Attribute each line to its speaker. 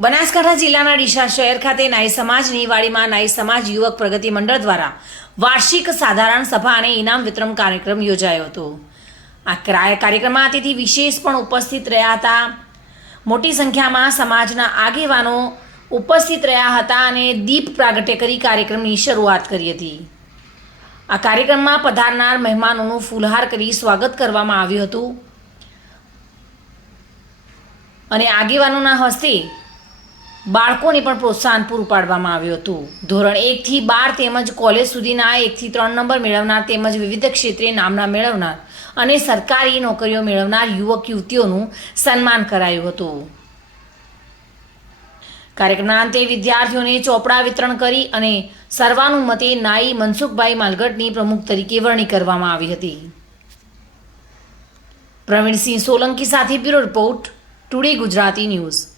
Speaker 1: બનાસકાંઠા જિલ્લાના ડીસા શહેર ખાતે નાઈ સમાજની વાડીમાં નાઈ સમાજ યુવક પ્રગતિ મંડળ દ્વારા વાર્ષિક સાધારણ સભા અને ઇનામ વિતરણ કાર્યક્રમ યોજાયો હતો. આ ક્રા- કાર્યક્રમમાં અતિથિ વિશેષ પણ ઉપસ્થિત રહ્યા હતા. મોટી સંખ્યામાં સમાજના આગેવાનો ઉપસ્થિત રહ્યા હતા અને દીપ પ્રાગટ્ય કરી કાર્યક્રમની શરૂઆત કરી હતી. આ કાર્યક્રમમાં પધારનાર મહેમાનોનું ફૂલહાર કરી સ્વાગત કરવામાં આવ્યું હતું. અને આગેવાનોના હસ્તે બાળકોને પણ પ્રોત્સાહન પૂરું પાડવામાં આવ્યું હતું. ધોરણ એકથી બાર તેમજ કોલેજ સુધીના એકથી ત્રણ નંબર મેળવનાર તેમજ વિવિધ ક્ષેત્રે નામના મેળવનાર અને સરકારી નોકરીઓ મેળવનાર યુવક યુવતીઓનું સન્માન કરાયું હતું. કાર્યક્રમના અંતે વિદ્યાર્થીઓને ચોપડા વિતરણ કરી અને સર્વાનુમતે નાઈ મનસુખભાઈ માલગઢની પ્રમુખ તરીકે વરણી કરવામાં આવી હતી. પ્રવીણસિંહ સોલંકી સાથે bureau report, today Gujarati news.